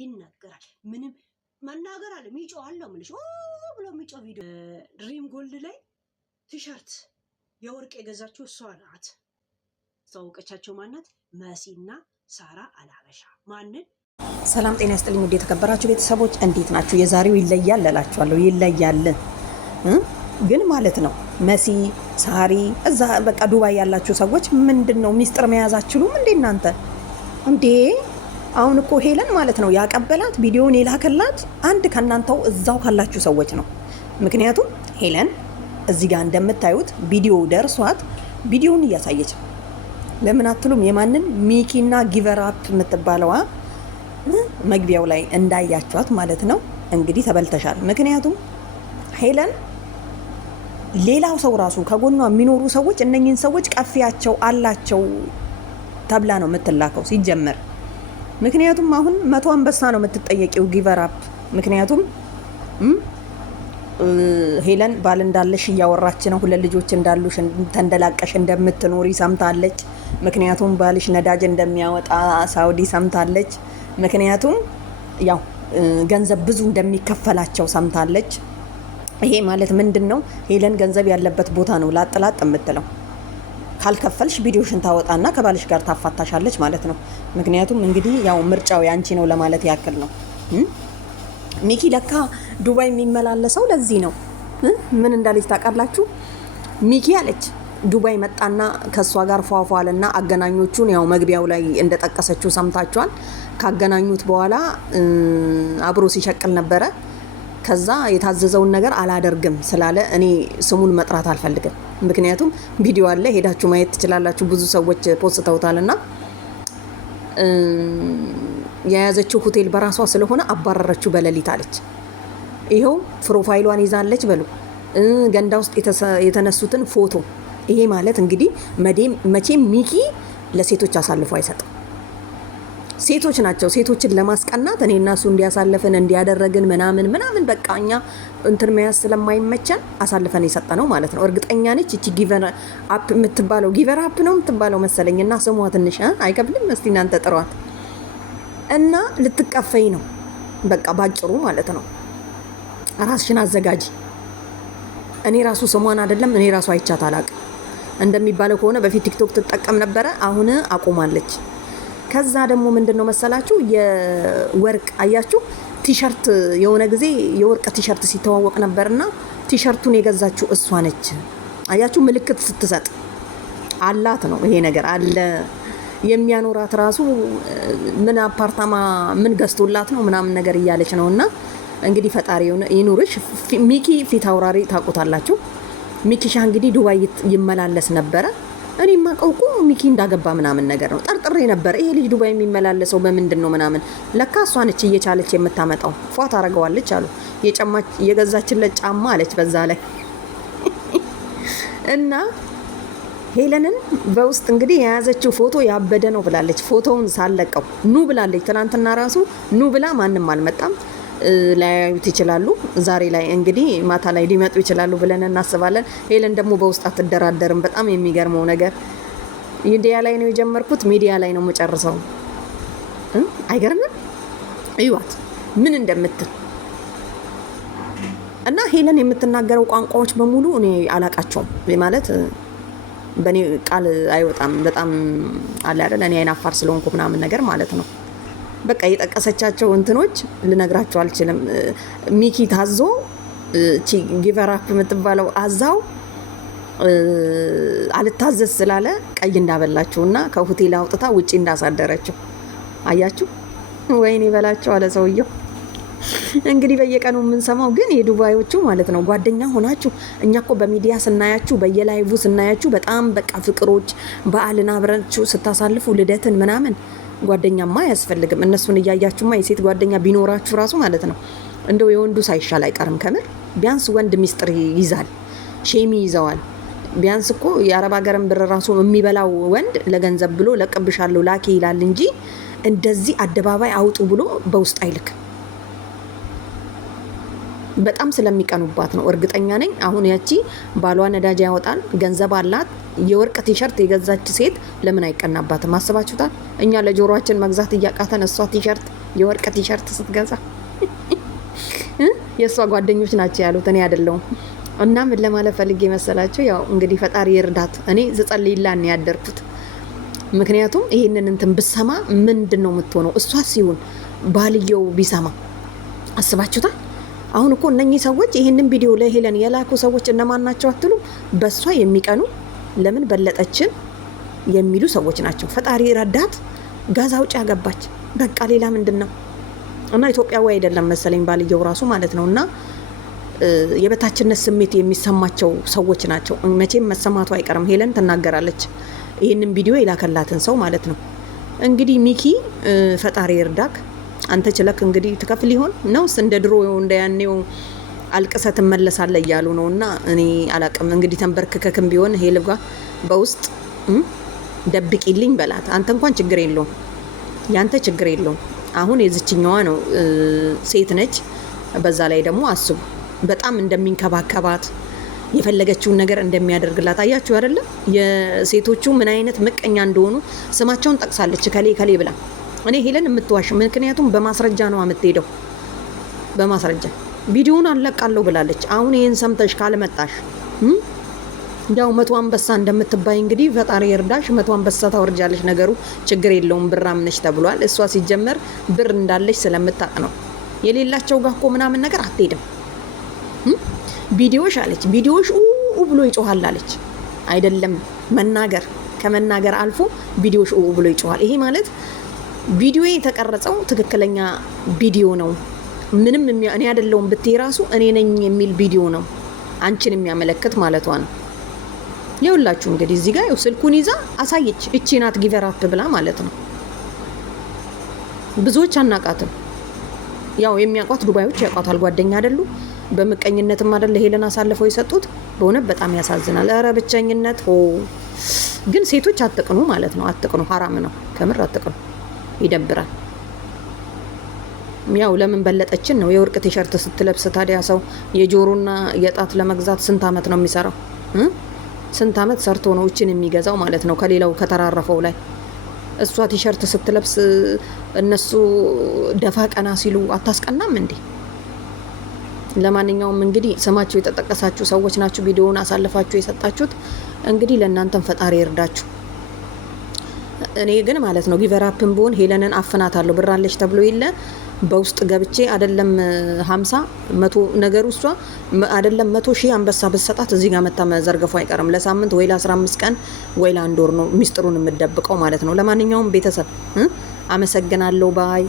ይናገራል። ምንም መናገር አለ ሚጮህ አለው ምልሽ ብሎ ሚጮህ ቪዲዮ ድሪም ጎልድ ላይ ቲሸርት የወርቅ የገዛችው እሷ ናት። ተዋወቀቻቸው ማናት? መሲና ሳራ አላበሻ ማንን? ሰላም ጤና ይስጥልኝ ውድ የተከበራችሁ ቤተሰቦች እንዴት ናችሁ? የዛሬው ይለያል እላችኋለሁ። ይለያል ግን ማለት ነው መሲ ሳሪ እዛ በቃ ዱባይ ያላችሁ ሰዎች ምንድነው ሚስጥር መያዛችሁም እንዴ እናንተ እንዴ? አሁን እኮ ሄለን ማለት ነው ያቀበላት ቪዲዮውን የላከላት አንድ ከናንተው እዛው ካላችሁ ሰዎች ነው። ምክንያቱም ሄለን እዚህ ጋር እንደምታዩት ቪዲዮ ደርሷት ቪዲዮውን እያሳየች ነው። ለምን አትሉም? የማንን ሚኪና ጊቨር አፕ የምትባለዋ መግቢያው ላይ እንዳያችኋት ማለት ነው። እንግዲህ ተበልተሻል። ምክንያቱም ሄለን ሌላው ሰው ራሱ ከጎኗ የሚኖሩ ሰዎች እነኚህን ሰዎች ቀፊያቸው አላቸው ተብላ ነው የምትላከው ሲጀመር። ምክንያቱም አሁን 100 አንበሳ ነው የምትጠየቂው ጊቨር አፕ። ምክንያቱም ሄለን ባል እንዳለሽ እያወራች ነው። 2 ልጆች እንዳሉሽ ተንደላቀሽ እንደምትኖሪ ሰምታለች። ምክንያቱም ባልሽ ነዳጅ እንደሚያወጣ ሳውዲ ሰምታለች። ምክንያቱም ያው ገንዘብ ብዙ እንደሚከፈላቸው ሰምታለች። ይሄ ማለት ምንድነው? ሄለን ገንዘብ ያለበት ቦታ ነው ላጥላጥ የምትለው። ካልከፈልሽ ቪዲዮሽን ታወጣና ከባልሽ ጋር ታፋታሻለች ማለት ነው። ምክንያቱም እንግዲህ ያው ምርጫው ያንቺ ነው ለማለት ያክል ነው። ሚኪ ለካ ዱባይ የሚመላለሰው ለዚህ ነው። ምን እንዳለች ታውቃላችሁ? ሚኪ አለች ዱባይ መጣና ከሷ ጋር ፏፏልና አገናኞቹን ያው መግቢያው ላይ እንደጠቀሰችው ሰምታችኋል። ካገናኙት በኋላ አብሮ ሲሸቅል ነበረ። ከዛ የታዘዘውን ነገር አላደርግም ስላለ እኔ ስሙን መጥራት አልፈልግም። ምክንያቱም ቪዲዮ አለ ሄዳችሁ ማየት ትችላላችሁ። ብዙ ሰዎች ፖስተውታልና የያዘችው ሆቴል በራሷ ስለሆነ አባረረችው በሌሊት አለች። ይሄው ፕሮፋይሏን ይዛለች በሉ ገንዳ ውስጥ የተነሱትን ፎቶ። ይሄ ማለት እንግዲህ መቼም ሚኪ ለሴቶች አሳልፎ አይሰጥም። ሴቶች ናቸው ሴቶችን ለማስቀናት እኔና እሱ እንዲያሳልፈን እንዲያደረግን ምናምን በቃ እኛ እንትን መያዝ ስለማይመቸን አሳልፈን የሰጠነው ማለት ነው። እርግጠኛ ነች እቺ ጊቨር አፕ የምትባለው ጊቨር አፕ ነው የምትባለው መሰለኝና ስሟ ትንሽ አይከብድም። እስቲ እናንተ ጥሯት እና ልትቀፈኝ ነው በቃ ባጭሩ ማለት ነው። ራስሽን አዘጋጂ። እኔ ራሱ ስሟን አይደለም እኔ ራሱ አይቻት አላቅም። እንደሚባለው ከሆነ በፊት ቲክቶክ ትጠቀም ነበረ፣ አሁን አቆማለች። ከዛ ደግሞ ምንድነው መሰላችሁ የወርቅ አያችሁ ቲሸርት የሆነ ጊዜ የወርቅ ቲሸርት ሲተዋወቅ ነበርና ቲሸርቱን የገዛችው እሷ ነች። አያችሁ ምልክት ስትሰጥ አላት ነው ይሄ ነገር አለ። የሚያኖራት ራሱ ምን አፓርታማ ምን ገዝቶላት ነው ምናምን ነገር እያለች ነውና እንግዲህ ፈጣሪ ይኑርሽ። ሚኪ ፊት አውራሪ ታውቁታላችሁ። ሚኪሻ እንግዲህ ዱባይ ይመላለስ ነበረ። እኔ ማቀው እኮ ሚኪ እንዳገባ ምናምን ነገር ነው ጠርጥሬ ነበር። ይሄ ልጅ ዱባይ የሚመላለሰው በምንድን ነው ምናምን። ለካ እሷ ነች እየቻለች የምታመጣው። ፏት አረጋዋለች አሉ የገዛችለት ጫማ አለች በዛ ላይ እና ሄለንን በውስጥ እንግዲህ የያዘችው ፎቶ ያበደ ነው ብላለች። ፎቶውን ሳለቀው ኑ ብላለች። ትናንትና ራሱ ኑ ብላ ማንም አልመጣም። ላያዩት ይችላሉ። ዛሬ ላይ እንግዲህ ማታ ላይ ሊመጡ ይችላሉ ብለን እናስባለን። ሄለን ደግሞ በውስጥ አትደራደርም። በጣም የሚገርመው ነገር ሚዲያ ላይ ነው የጀመርኩት፣ ሚዲያ ላይ ነው የምጨርሰው። አይገርምም? እዩዋት ምን እንደምትል እና ሄለን የምትናገረው ቋንቋዎች በሙሉ እኔ አላቃቸውም ማለት በኔ ቃል አይወጣም። በጣም አለ አይደል እኔ አይናፋር ስለሆንኩ ምናምን ነገር ማለት ነው። በቃ የጠቀሰቻቸው እንትኖች ልነግራቸው አልችልም። ሚኪ ታዞ ጊቨር አፕ የምትባለው አዛው አልታዘዝ ስላለ ቀይ እንዳበላችውና ከሆቴል አውጥታ ውጪ እንዳሳደረችው አያችሁ። ወይኔ በላቸው አለ ሰውየው። እንግዲህ በየቀኑ የምንሰማው ግን የዱባዮቹ ማለት ነው ጓደኛ ሆናችሁ። እኛ እኮ በሚዲያ ስናያችሁ በየላይቭ ስናያችሁ በጣም በቃ ፍቅሮች በዓልን አብራችሁ ስታሳልፉ ልደትን ምናምን ጓደኛማ አያስፈልግም። እነሱን እያያችሁማ የሴት ጓደኛ ቢኖራችሁ ራሱ ማለት ነው እንደው የወንዱ ሳይሻል አይቀርም። ከምር ቢያንስ ወንድ ሚስጥር ይዛል፣ ሼሚ ይዘዋል። ቢያንስ እኮ የአረብ ሀገርን ብር ራሱ የሚበላው ወንድ ለገንዘብ ብሎ ለቅብሻለሁ ላኪ ይላል እንጂ እንደዚህ አደባባይ አውጡ ብሎ በውስጥ አይልክም። በጣም ስለሚቀኑባት ነው እርግጠኛ ነኝ። አሁን ያቺ ባሏ ነዳጅ ያወጣል ገንዘብ አላት የወርቅ ቲሸርት የገዛች ሴት ለምን አይቀናባትም? አስባችሁታል? እኛ ለጆሮአችን መግዛት እያቃተን እሷ ቲሸርት የወርቅ ቲሸርት ስትገዛ የእሷ ጓደኞች ናቸው ያሉት፣ እኔ አይደለሁም። እና ምን ለማለት ፈልጌ መሰላችሁ? ያው እንግዲህ ፈጣሪ ይርዳት። እኔ ዝጸልይላን ያደርኩት ምክንያቱም ይሄንን እንትን ብሰማ ምንድን ነው የምትሆነው? እሷ ሲሆን ባልየው ቢሰማ አስባችሁታል? አሁን እኮ እነኚህ ሰዎች ይሄንን ቪዲዮ ለሄለን የላኩ ሰዎች እነማን ናቸው አትሉ? በእሷ የሚቀኑ ለምን በለጠችን የሚሉ ሰዎች ናቸው። ፈጣሪ ረዳት። ጋዛ ውጭ ያገባች በቃ ሌላ ምንድን ነው? እና ኢትዮጵያዊ አይደለም መሰለኝ ባልየው ራሱ ማለት ነው። እና የበታችነት ስሜት የሚሰማቸው ሰዎች ናቸው። መቼም መሰማቱ አይቀርም። ሄለን ትናገራለች፣ ይህንን ቪዲዮ የላከላትን ሰው ማለት ነው። እንግዲህ ሚኪ ፈጣሪ እርዳክ። አንተ ችለክ እንግዲህ ትከፍል ይሆን ነውስ እንደ ድሮ እንደ ያኔው አልቅሰ ትመለሳለህ እያሉ ነው። እና እኔ አላቅም እንግዲህ ተንበርክከክም ቢሆን ሄል ጋር በውስጥ ደብቂልኝ በላት። አንተ እንኳን ችግር የለውም፣ ያንተ ችግር የለውም። አሁን የዝችኛዋ ነው ሴት ነች። በዛ ላይ ደግሞ አስቡ በጣም እንደሚንከባከባት የፈለገችውን ነገር እንደሚያደርግላት አያችሁ አይደለ? የሴቶቹ ምን አይነት ምቀኛ እንደሆኑ ስማቸውን ጠቅሳለች፣ ከሌ ከሌ ብላ። እኔ ሄለን የምትዋሽ ምክንያቱም በማስረጃ ነው የምትሄደው፣ በማስረጃ ቪዲዮውን አለቃለሁ ብላለች። አሁን ይህን ሰምተሽ ካልመጣሽ ያው 100 አንበሳ እንደምትባይ እንግዲህ ፈጣሪ እርዳሽ። 100 አንበሳ ታወርጃለሽ። ነገሩ ችግር የለውም ብራም ነሽ ተብሏል። እሷ ሲጀመር ብር እንዳለሽ ስለምታቅ ነው። የሌላቸው ጋር እኮ ምናምን ነገር አትሄድም። ቪዲዮሽ አለች፣ ቪዲዮሽ ብሎ ይጮሃል አለች። አይደለም መናገር፣ ከመናገር አልፎ ቪዲዮሽ ብሎ ይጮሃል። ይሄ ማለት ቪዲዮ የተቀረጸው ትክክለኛ ቪዲዮ ነው። ምንም እኔ አይደለሁም ብትይ ራሱ እኔ ነኝ የሚል ቪዲዮ ነው አንቺን የሚያመለክት ማለቷ ነው። ይኸውላችሁ እንግዲህ እዚህ ጋር ስልኩን ይዛ አሳየች። እቺ ናት ጊቨር አፕ ብላ ማለት ነው። ብዙዎች አናቃትም። ያው የሚያውቋት ዱባዮች ያውቋታል። ጓደኛ አይደሉ? በምቀኝነትም አይደለ ሄለን አሳልፈው የሰጡት። በእውነት በጣም ያሳዝናል። ኧረ ብቸኝነት ግን ሴቶች አትቅኑ ማለት ነው። አትቅኑ፣ ሀራም ነው ከምር አትቅኑ። ይደብራል። ያው ለምን በለጠችን ነው። የወርቅ ቲሸርት ስትለብስ ታዲያ ሰው የጆሮና የጣት ለመግዛት ስንት አመት ነው የሚሰራው? ስንት አመት ሰርቶ ነው እችን የሚገዛው ማለት ነው ከሌላው ከተራረፈው ላይ። እሷ ቲሸርት ስትለብስ እነሱ ደፋ ቀና ሲሉ አታስቀናም እንዴ? ለማንኛውም እንግዲህ ስማችሁ የተጠቀሳችሁ ሰዎች ናችሁ ቪዲዮውን አሳልፋችሁ የሰጣችሁት። እንግዲህ ለእናንተም ፈጣሪ ይርዳችሁ። እኔ ግን ማለት ነው ጊቨር አፕን ብሆን ሄለንን አፍናታለሁ። ብራለች ተብሎ የለ በውስጥ ገብቼ አይደለም 50 100 ነገሩ እሷ አይደለም 100 ሺህ አንበሳ በሰጣት እዚህ ጋር መታ መዘርገፉ አይቀርም። ለሳምንት ወይ ለ15 ቀን ወይ ለ1 ወር ነው ሚስጥሩን የምደብቀው ማለት ነው። ለማንኛውም ቤተሰብ አመሰግናለሁ ባይ